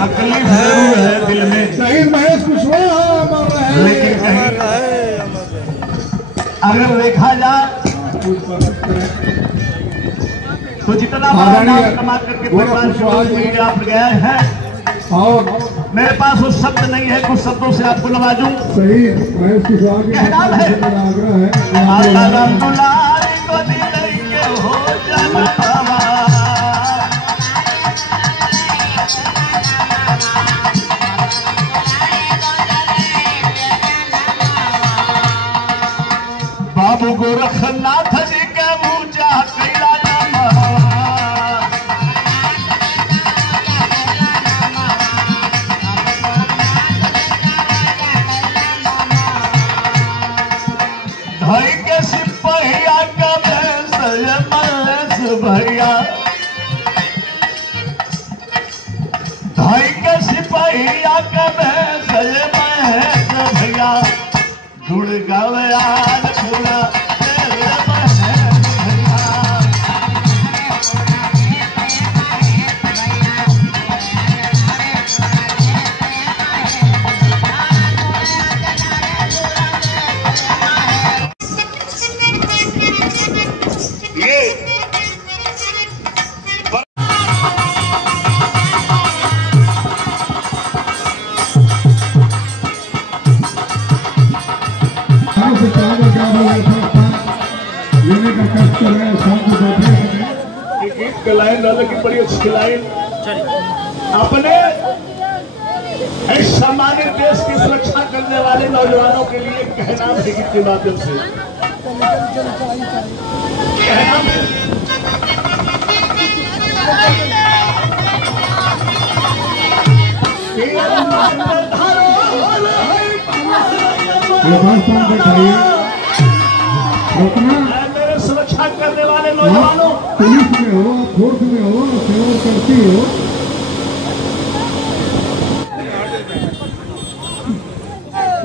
तकलीफ जरूर है दिल में, शहीद महेश कुशवाहा अमर रहे। लेकिन कहीं अगर देखा जाए तो जितना बड़ा नाम कमा करके परिवार में आप गए हैं, और मेरे पास वो शब्द नहीं है, कुछ शब्दों से आपको नवाजूं। शहीद महेश कुशवाहा के कहनाम है आग्रह है बाबू गोरखनाथ जी के पूजा कैला भाई के सिपहिया का भैंस मल्लेश भैया, भाई के सिपहिया का भैंस महेश भैया, गुड़ गवयाल पूरा लेने का कष्ट कर रहे हैं। शाम को बैठे एक लाइन डालने की बड़ी अच्छी लाइन अपने इस सम्मानित देश की सुरक्षा करने वाले नौजवानों के लिए कहना है गीत के माध्यम से कहना बैठाइए रोकना। मेरे सुरक्षा करने वाले नौजवानों, पुलिस में हो, फोर्स में हो, सेवा करती हो,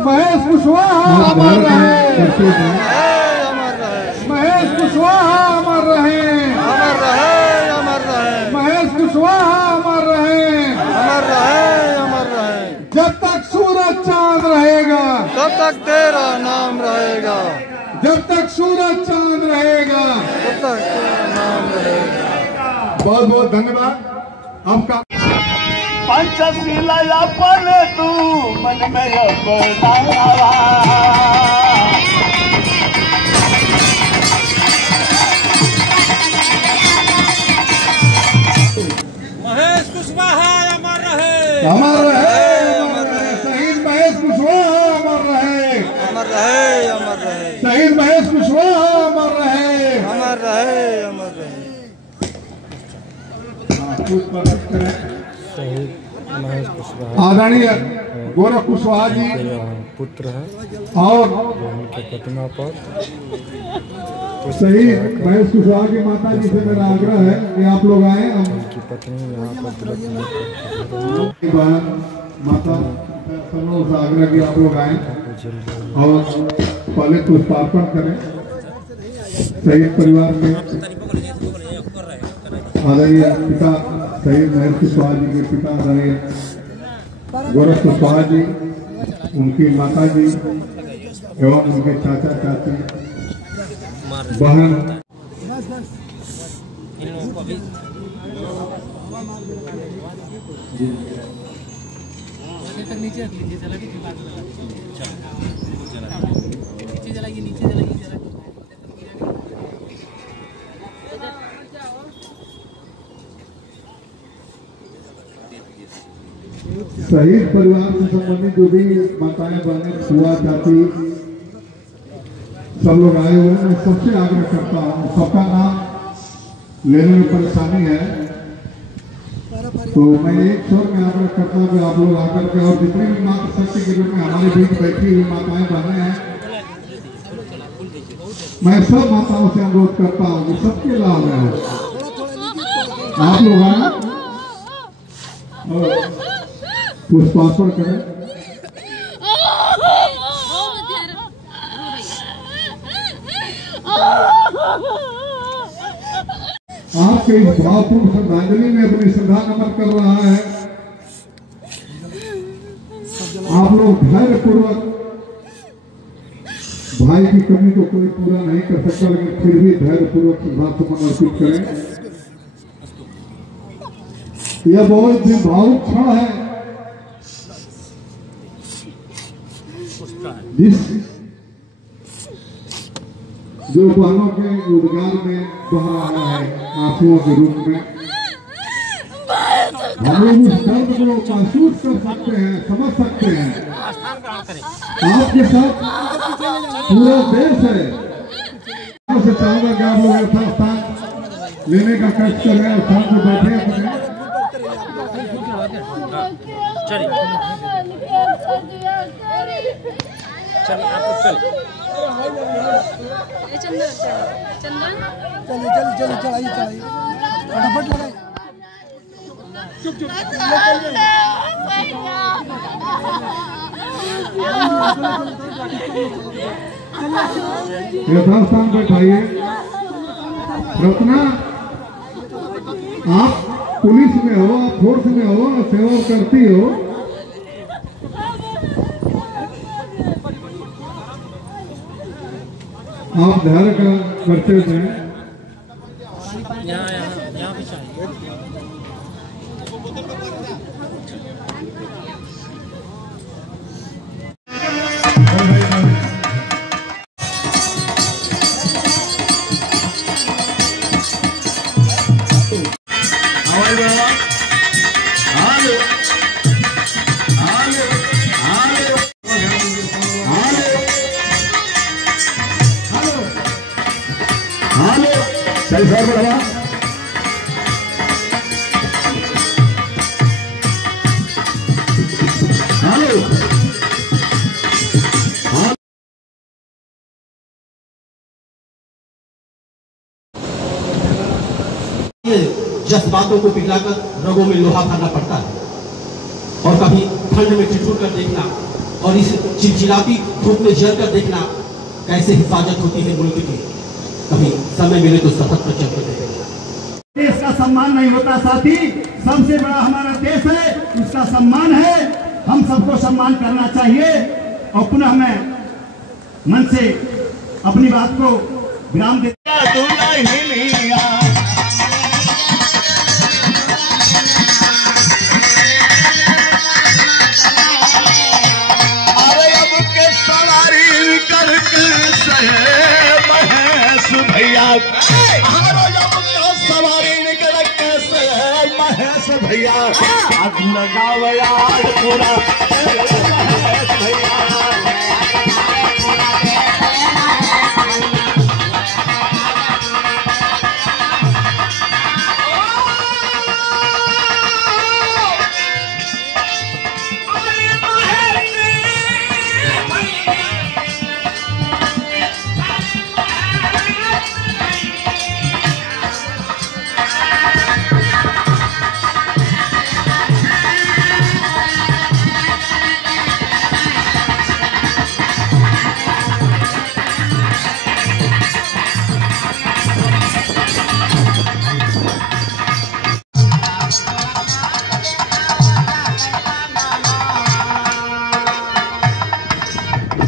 महेश कुशवाहा अमर रहे। महेश कुशवाहा अमर रहे। महेश कुशवाहा अमर रहे। जब तक सूरज चांद रहेगा तब तक तेरा नाम रहेगा। जब तक सूरज चांद रहेगा तब तक तेरा नाम रहेगा। बहुत बहुत धन्यवाद आपका। पंचशीला पर तू मन में अपनावा, महेश कुशवाहा अमर रहे। अमर रहे। शहीद महेश कुशवाहा अमर रहे। अमर रहे। अमर रहे। शहीद महेश कुशवाहा अमर रहे। अमर रहे। अमर रहे। आदरणीय गोरख कुशवाहा जी पुत्र है और उनके प्रतिमा पर शहीद महेश कुशवाहा की माता जी से मेरा आग्रह है कि आप लोग आए। उनकी पत्नी यहाँ पर माता से आग्रह कि आप लोग आए और पहले पुष्पार्पण करें। शहीद परिवार में आदरणीय पिता शहीद महेश कुशवाहा जी के पिता आदरणीय गोरख कुशवाहा जी, उनकी माता जी एवं उनके चाचा चाची बहन नीचे शहीद परिवार से संबंधित जो भी माताएं बहनें फुआ चाची सब लोग आए हुए हैं। मैं सबसे आग्रह करता हूँ, सबका नाम लेने में परेशानी है तो मैं एक स्वर में आग्रह करता हूँ कि आप लोग आकर के और जितने भी मातृशक्ति के रूप में हमारे बीच बैठी हुई माताएं बहनें हैं, मैं सब माताओं से अनुरोध करता हूँ कि सबके लाभ है। आप लोग आए और पुष्पार्पण करें। आपके इस भावपूर्ण श्रद्धांजलि में अपनी श्रद्धा नमन कर रहा है। आप लोग धैर्य पूर्वक, भाई की कमी को कोई पूरा नहीं कर सकता, लेकिन फिर भी धैर्य पूर्वक श्रद्धा सुमन अर्पित करें। यह बहुत ही भावुक क्षण है, जिस जो बहनों के उद्गार में बह रहा है आंसुओं के रूप में। हम लोग उस दर्द को महसूस कर सकते हैं, समझ सकते हैं। आपके साथ पूरा देश है। से चाहूंगा कि आप लोग ऐसा स्थान लेने का कष्ट करें, स्थान पर बैठे अपने। चलिए चढ़ाइए फटाफट लगाइए। चुप चुप यथास्थान बैठाइए। रत्ना, आप पुलिस में हो, आप फोर्स में हो, सेवा करती हो, आप धैर्य का कर्तव्य हैं। यहाँ पे चाहिए। चल सर बढ़ा। हेलो जज्बातों को पिघलाकर रगों में लोहा करना पड़ता है, और कभी ठंड में ठिठुर कर देखना और इस चिलचिलाती धूप में जल कर देखना कैसे हिफाजत होती है मुल्क की। कभी समय मिले तो सतत पर चलते रहेगा। देश का सम्मान नहीं होता साथी, सबसे बड़ा हमारा देश है, उसका सम्मान है। हम सबको सम्मान करना चाहिए। और पुनः मैं मन से अपनी बात को विराम देता सवारी निकल कैसे है महेश भैया, आग लगाओ यार पूरा महेश भैया।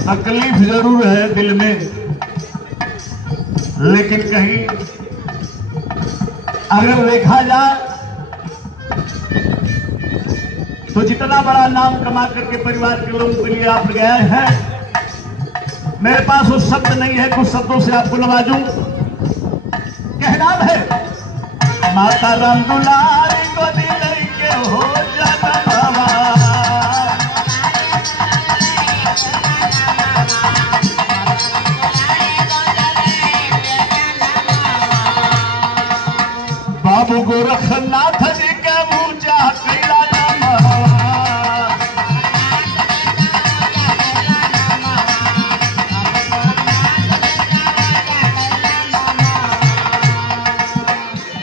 तकलीफ जरूर है दिल में, लेकिन कहीं अगर देखा जाए तो जितना बड़ा नाम कमा करके परिवार के लोगों के लिए आप गए हैं, मेरे पास वो शब्द नहीं है, कुछ शब्दों से आपको नवाजूं। कहना है माता राम दुलारी को दिल के हो जाना बाबू गोरखनाथ जी के पूजा कैला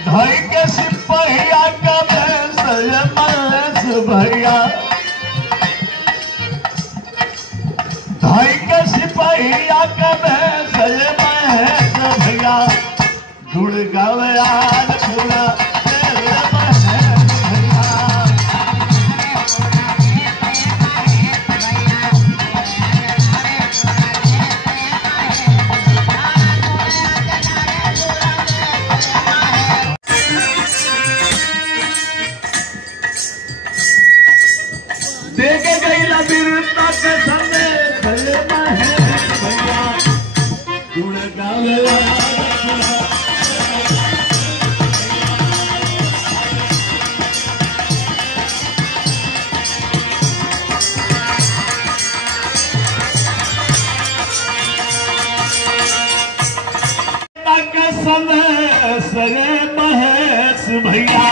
भाई के सिपहिया का महेश भैया, भाई के सिपहिया का महेश भैया, गुड़ गावे आज जुड़ा तेरे महल भैया। देखे गई वीरता के संगे तेरे महल भैया जुड़ गावे के समय सरे महेश भैया